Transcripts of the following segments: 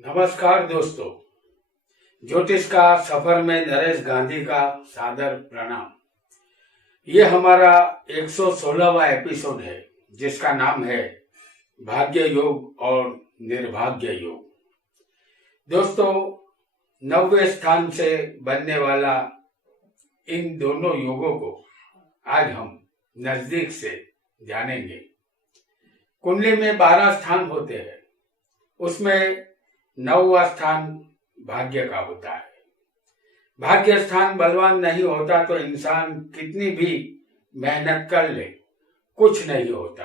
नमस्कार दोस्तों, ज्योतिष का सफर में नरेश गांधी का सादर प्रणाम। ये हमारा 116वां एपिसोड है जिसका नाम है भाग्य योग और निर्भाग्य योग। दोस्तों, 90वें स्थान से बनने वाला इन दोनों योगों को आज हम नजदीक से जानेंगे। कुंडली में 12 स्थान होते हैं, उसमें 9वां स्थान भाग्य का होता है। भाग्य स्थान बलवान नहीं होता तो इंसान कितनी भी मेहनत कर ले कुछ नहीं होता।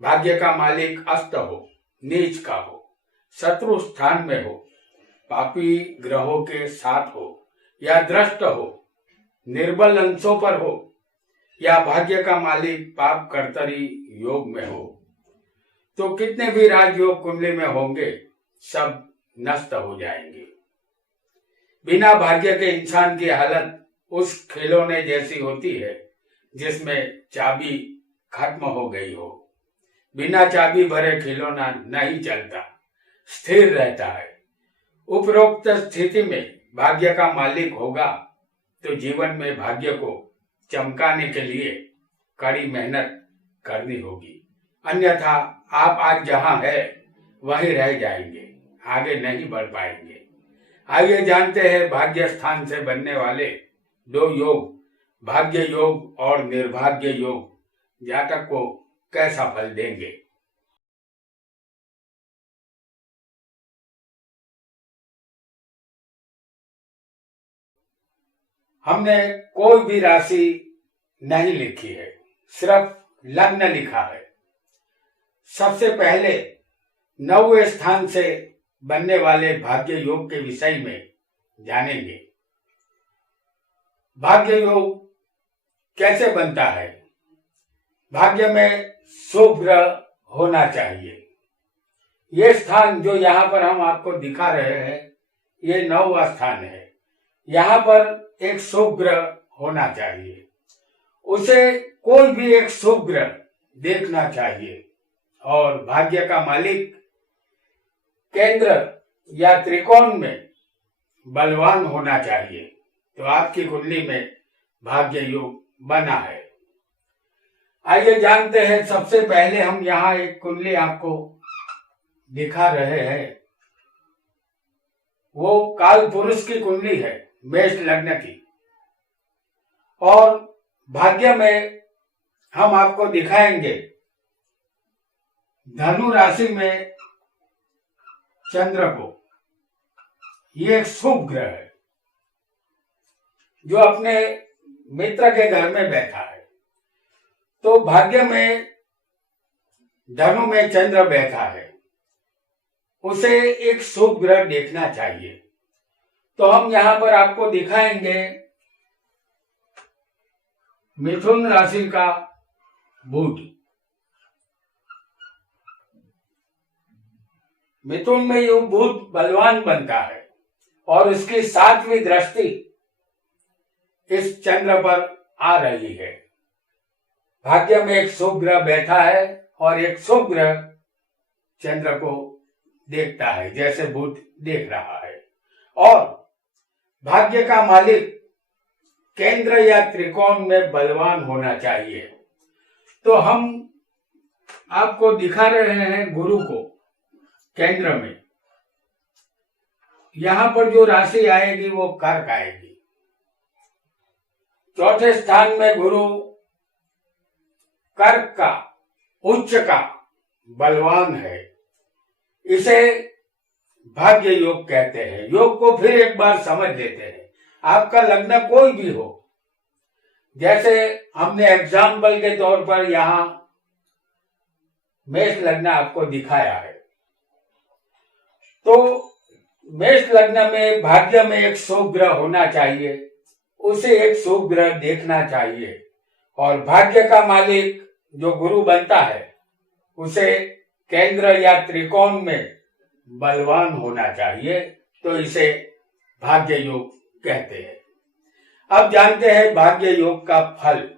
भाग्य का मालिक अस्त हो, नीच का हो, शत्रु स्थान में हो, पापी ग्रहों के साथ हो या दृष्ट हो, निर्बल अंशों पर हो या भाग्य का मालिक पाप कर्तरी योग में हो, तो कितने भी राजयोग कुंडली में होंगे सब नष्ट हो जाएंगे। बिना भाग्य के इंसान की हालत उस खिलौने जैसी होती है जिसमें चाबी खत्म हो गई हो। बिना चाबी भरे खिलौना नहीं चलता, स्थिर रहता है। उपरोक्त स्थिति में भाग्य का मालिक होगा तो जीवन में भाग्य को चमकाने के लिए कड़ी मेहनत करनी होगी, अन्यथा आप आज जहां है वहीं रह जाएंगे, आगे नहीं बढ़ पाएंगे। आइए जानते हैं भाग्य स्थान से बनने वाले दो योग, भाग्य योग और निर्भाग्य योग, जातक को कैसा फल देंगे। हमने कोई भी राशि नहीं लिखी है, सिर्फ लग्न लिखा है। सबसे पहले 9वें स्थान से बनने वाले भाग्य योग के विषय में जानेंगे। भाग्य योग कैसे बनता है? भाग्य में शुभ ग्रह होना चाहिए। ये स्थान जो यहाँ पर हम आपको दिखा रहे हैं, ये 9वां स्थान है। यहाँ पर एक शुभ ग्रह होना चाहिए, उसे कोई भी एक शुभ ग्रह देखना चाहिए और भाग्य का मालिक केंद्र या त्रिकोण में बलवान होना चाहिए, तो आपकी कुंडली में भाग्य योग बना है। आइए जानते हैं। सबसे पहले हम यहाँ एक कुंडली आपको दिखा रहे हैं, वो काल पुरुष की कुंडली है, मेष लग्न की। और भाग्य में हम आपको दिखाएंगे धनु राशि में चंद्र को। ये एक शुभ ग्रह है जो अपने मित्र के घर में बैठा है, तो भाग्य में धनु में चंद्र बैठा है, उसे एक शुभ ग्रह देखना चाहिए। तो हम यहां पर आपको दिखाएंगे मिथुन राशि का बुध। मिथुन में यह बुध बलवान बनता है और उसकी 7वीं दृष्टि इस चंद्र पर आ रही है। भाग्य में एक शुभ ग्रह बैठा है और एक शुभ ग्रह चंद्र को देखता है, जैसे बुध देख रहा है। और भाग्य का मालिक केंद्र या त्रिकोण में बलवान होना चाहिए। तो हम आपको दिखा रहे हैं गुरु को केंद्र में। यहां पर जो राशि आएगी वो कर्क आएगी। चौथे स्थान में गुरु कर्क का, उच्च का बलवान है, इसे भाग्य योग कहते हैं। योग को फिर एक बार समझ लेते हैं। आपका लग्न कोई भी हो, जैसे हमने एग्जाम्पल के तौर पर यहां मेष लग्न आपको दिखाया है, तो मेष लग्न में भाग्य में एक शुभ ग्रह होना चाहिए, उसे एक शुभ ग्रह देखना चाहिए। और भाग्य का मालिक जो गुरु बनता है उसे केंद्र या त्रिकोण में बलवान होना चाहिए, तो इसे भाग्य योग कहते हैं। अब जानते हैं भाग्य योग का फल।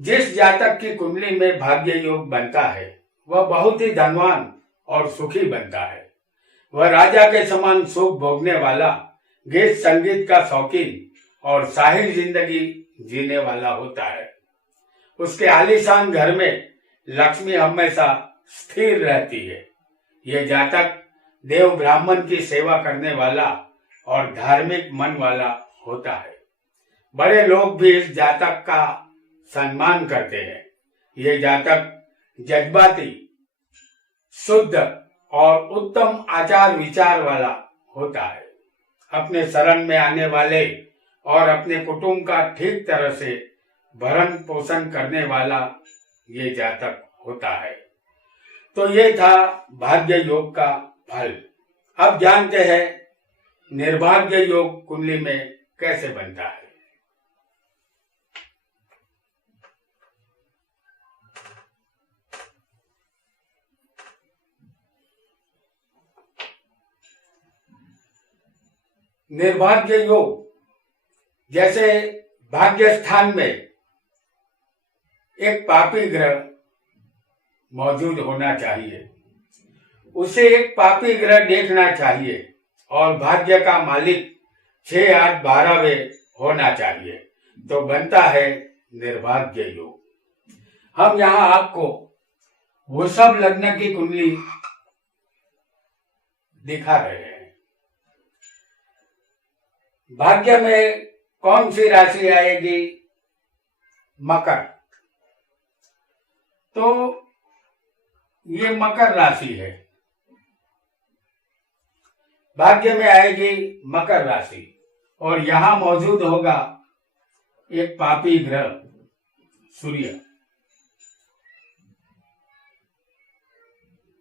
जिस जातक की कुंडली में भाग्य योग बनता है वह बहुत ही धनवान और सुखी बनता है। वह राजा के समान सुख भोगने वाला, गीत संगीत का शौकीन और शाही जिंदगी जीने वाला होता है। उसके आलीशान घर में लक्ष्मी हमेशा स्थिर रहती है। यह जातक देव ब्राह्मण की सेवा करने वाला और धार्मिक मन वाला होता है। बड़े लोग भी इस जातक का सम्मान करते हैं। यह जातक जज्बाती, शुद्ध और उत्तम आचार विचार वाला होता है। अपने शरण में आने वाले और अपने कुटुंब का ठीक तरह से भरण पोषण करने वाला ये जातक होता है। तो ये था भाग्य योग का फल। अब जानते हैं निर्भाग्य योग कुंडली में कैसे बनता है। निर्भाग्य योग, जैसे भाग्य स्थान में एक पापी ग्रह मौजूद होना चाहिए, उसे एक पापी ग्रह देखना चाहिए और भाग्य का मालिक 6, 8, 12वें होना चाहिए, तो बनता है निर्भाग्य योग। हम यहाँ आपको वृषभ लग्न की कुंडली दिखा रहे हैं। भाग्य में कौन सी राशि आएगी? मकर। तो ये मकर राशि है। भाग्य में आएगी मकर राशि और यहां मौजूद होगा एक पापी ग्रह सूर्य।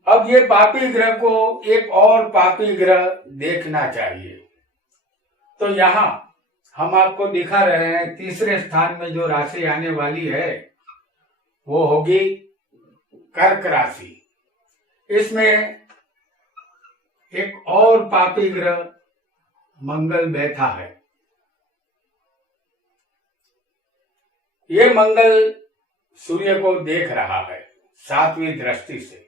अब ये पापी ग्रह को एक और पापी ग्रह देखना चाहिए, तो यहाँ हम आपको दिखा रहे हैं तीसरे स्थान में जो राशि आने वाली है वो होगी कर्क राशि। इसमें एक और पापी ग्रह मंगल बैठा है। ये मंगल सूर्य को देख रहा है 7वीं दृष्टि से।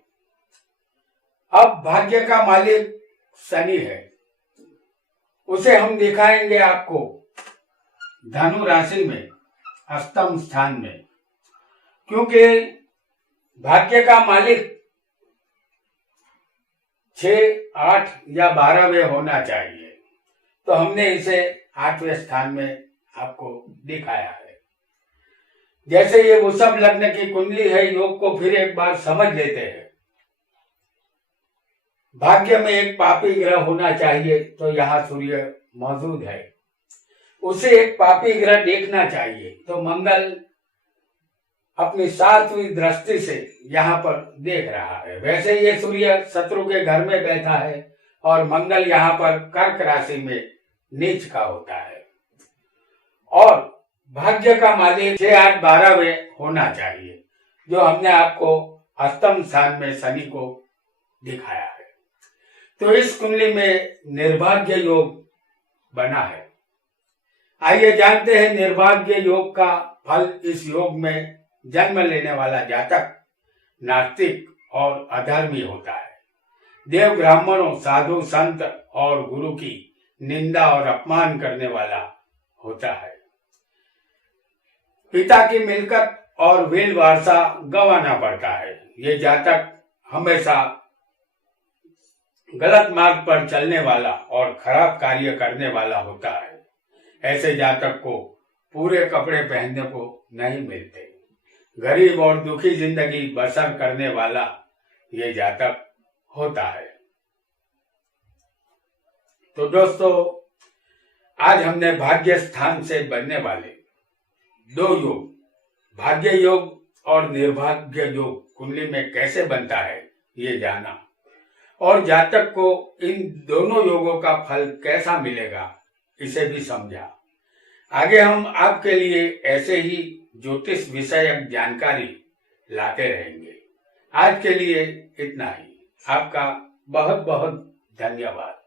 अब भाग्य का मालिक शनि है, उसे हम दिखाएंगे आपको धनु राशि में अष्टम स्थान में, क्योंकि भाग्य का मालिक 6, 8 या 12वें होना चाहिए, तो हमने इसे 8वें स्थान में आपको दिखाया है। जैसे ये वृषभ लग्न की कुंडली है, योग को फिर एक बार समझ लेते हैं। भाग्य में एक पापी ग्रह होना चाहिए, तो यहाँ सूर्य मौजूद है, उसे एक पापी ग्रह देखना चाहिए, तो मंगल अपनी 7वीं दृष्टि से यहाँ पर देख रहा है। वैसे ये सूर्य शत्रु के घर में बैठा है और मंगल यहाँ पर कर्क राशि में नीच का होता है। और भाग्य का मालिक 6, 8, 12वें होना चाहिए, जो हमने आपको अष्टम स्थान में शनि को दिखाया है। तो इस कुंडली में निर्भाग्य योग बना है। आइए जानते हैं निर्भाग्य योग का फल। इस योग में जन्म लेने वाला जातक नास्तिक और अधर्मी होता है। देव ब्राह्मणों, साधु संत और गुरु की निंदा और अपमान करने वाला होता है। पिता की मिलकत और विल वारसा गंवाना पड़ता है। ये जातक हमेशा गलत मार्ग पर चलने वाला और खराब कार्य करने वाला होता है। ऐसे जातक को पूरे कपड़े पहनने को नहीं मिलते। गरीब और दुखी जिंदगी बसर करने वाला ये जातक होता है। तो दोस्तों, आज हमने भाग्य स्थान से बनने वाले 2 योग, भाग्य योग और निर्भाग्य योग कुंडली में कैसे बनता है ये जाना, और जातक को इन दोनों योगों का फल कैसा मिलेगा इसे भी समझा। आगे हम आपके लिए ऐसे ही ज्योतिष विषयक जानकारी लाते रहेंगे। आज के लिए इतना ही। आपका बहुत बहुत धन्यवाद।